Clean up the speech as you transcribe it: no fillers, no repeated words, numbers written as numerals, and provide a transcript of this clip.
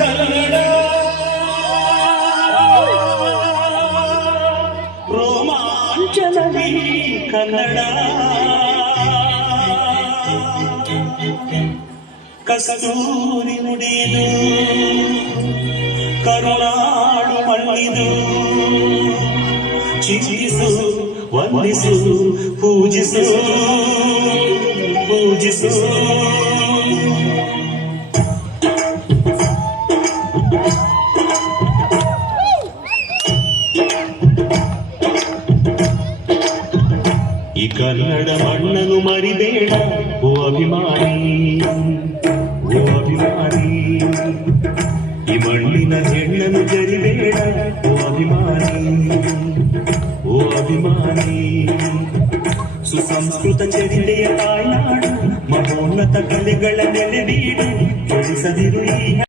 ಕನ್ನಡ ರೋಮಾಂಚನವೀ ಕನ್ನಡ ಕಸ್ತೂರಿ ನುಡಿದು ಕರುನಾಡು ಮಣ್ಣಿದು ಚಿಂತಿಸು ವಂದಿಸು ಪೂಜಿಸು ಪೂಜಿಸು ಈ ಕನ್ನಡ ಮಣ್ಣನ್ನು ಮರಿಬೇಡ ಓ ಅಭಿಮಾನಿ ಓ ಅಭಿಮಾನಿ ಈ ಮಣ್ಣಿನ ಹೆಣ್ಣನ್ನು ಜರಿಬೇಡ ಓ ಅಭಿಮಾನಿ ಓ ಅಭಿಮಾನಿ ಸುಸಂಸ್ಕೃತ ಚರಿ